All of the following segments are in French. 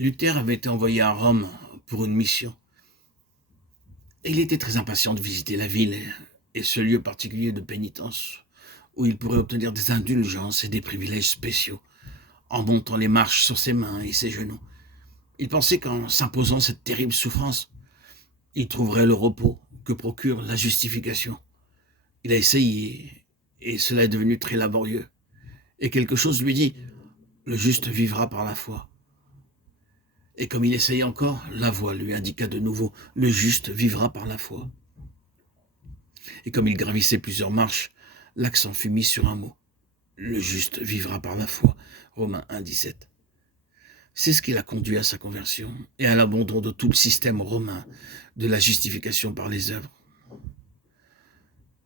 Luther avait été envoyé à Rome pour une mission. Et il était très impatient de visiter la ville et ce lieu particulier de pénitence où il pourrait obtenir des indulgences et des privilèges spéciaux en montant les marches sur ses mains et ses genoux. Il pensait qu'en s'imposant cette terrible souffrance, il trouverait le repos que procure la justification. Il a essayé et cela est devenu très laborieux. Et quelque chose lui dit, le juste vivra par la foi. Et comme il essayait encore, la voix lui indiqua de nouveau, le juste vivra par la foi. Et comme il gravissait plusieurs marches, l'accent fut mis sur un mot. Le juste vivra par la foi. Romains 1, 17. C'est ce qui l'a conduit à sa conversion et à l'abandon de tout le système romain de la justification par les œuvres.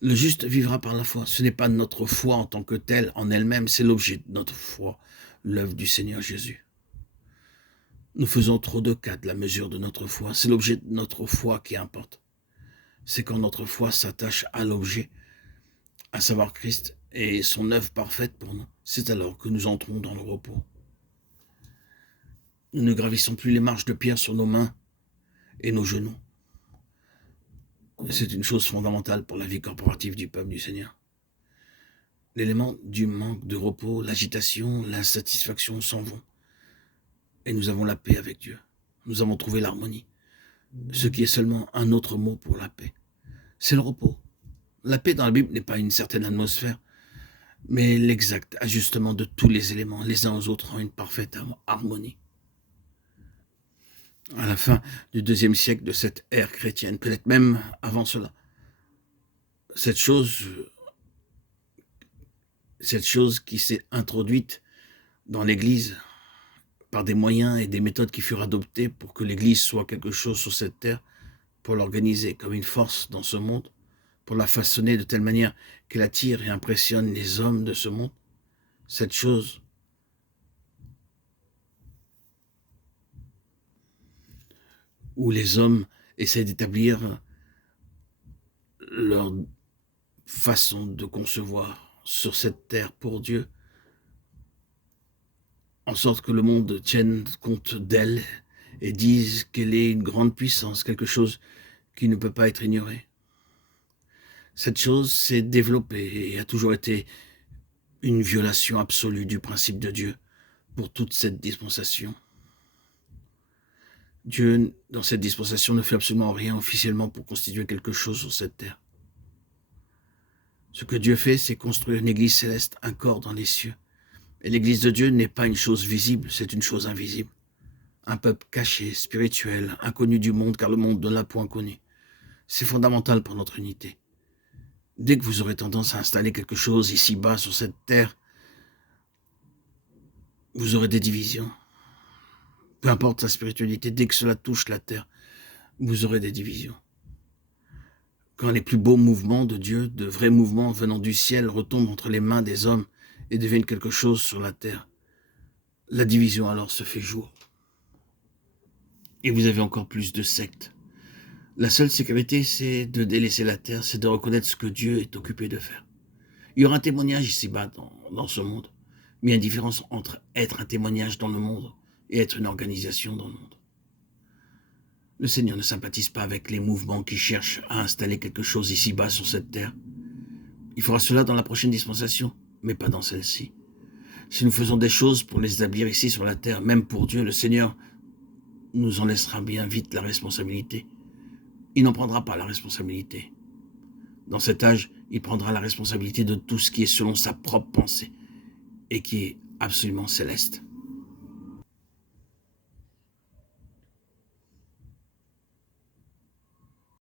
Le juste vivra par la foi. Ce n'est pas notre foi en tant que telle, en elle-même, c'est l'objet de notre foi, l'œuvre du Seigneur Jésus. Nous faisons trop de cas de la mesure de notre foi. C'est l'objet de notre foi qui importe. C'est quand notre foi s'attache à l'objet, à savoir Christ et son œuvre parfaite pour nous. C'est alors que nous entrons dans le repos. Nous ne gravissons plus les marches de pierre sur nos mains et nos genoux. C'est une chose fondamentale pour la vie corporative du peuple du Seigneur. L'élément du manque de repos, l'agitation, l'insatisfaction s'en vont. Et nous avons la paix avec Dieu. Nous avons trouvé l'harmonie. Ce qui est seulement un autre mot pour la paix. C'est le repos. La paix dans la Bible n'est pas une certaine atmosphère, mais l'exact ajustement de tous les éléments, les uns aux autres, en une parfaite harmonie. À la fin du IIe siècle de cette ère chrétienne, peut-être même avant cela, cette chose qui s'est introduite dans l'Église par des moyens et des méthodes qui furent adoptées pour que l'Église soit quelque chose sur cette terre, pour l'organiser comme une force dans ce monde, pour la façonner de telle manière qu'elle attire et impressionne les hommes de ce monde. Cette chose où les hommes essaient d'établir leur façon de concevoir sur cette terre pour Dieu, en sorte que le monde tienne compte d'elle et dise qu'elle est une grande puissance, quelque chose qui ne peut pas être ignoré. Cette chose s'est développée et a toujours été une violation absolue du principe de Dieu pour toute cette dispensation. Dieu, dans cette dispensation, ne fait absolument rien officiellement pour constituer quelque chose sur cette terre. Ce que Dieu fait, c'est construire une église céleste, un corps dans les cieux. Et l'église de Dieu n'est pas une chose visible, c'est une chose invisible. Un peuple caché, spirituel, inconnu du monde, car le monde ne l'a point connu. C'est fondamental pour notre unité. Dès que vous aurez tendance à installer quelque chose ici-bas sur cette terre, vous aurez des divisions. Peu importe sa spiritualité, dès que cela touche la terre, vous aurez des divisions. Quand les plus beaux mouvements de Dieu, de vrais mouvements venant du ciel, retombent entre les mains des hommes et deviennent quelque chose sur la terre, la division alors se fait jour. Et vous avez encore plus de sectes. La seule sécurité, c'est de délaisser la terre, c'est de reconnaître ce que Dieu est occupé de faire. Il y aura un témoignage ici-bas dans ce monde, mais il y a une différence entre être un témoignage dans le monde et être une organisation dans le monde. Le Seigneur ne sympathise pas avec les mouvements qui cherchent à installer quelque chose ici-bas sur cette terre. Il fera cela dans la prochaine dispensation, mais pas dans celle-ci. Si nous faisons des choses pour les établir ici sur la terre, même pour Dieu, le Seigneur nous en laissera bien vite la responsabilité. Il n'en prendra pas la responsabilité. Dans cet âge, il prendra la responsabilité de tout ce qui est selon sa propre pensée et qui est absolument céleste.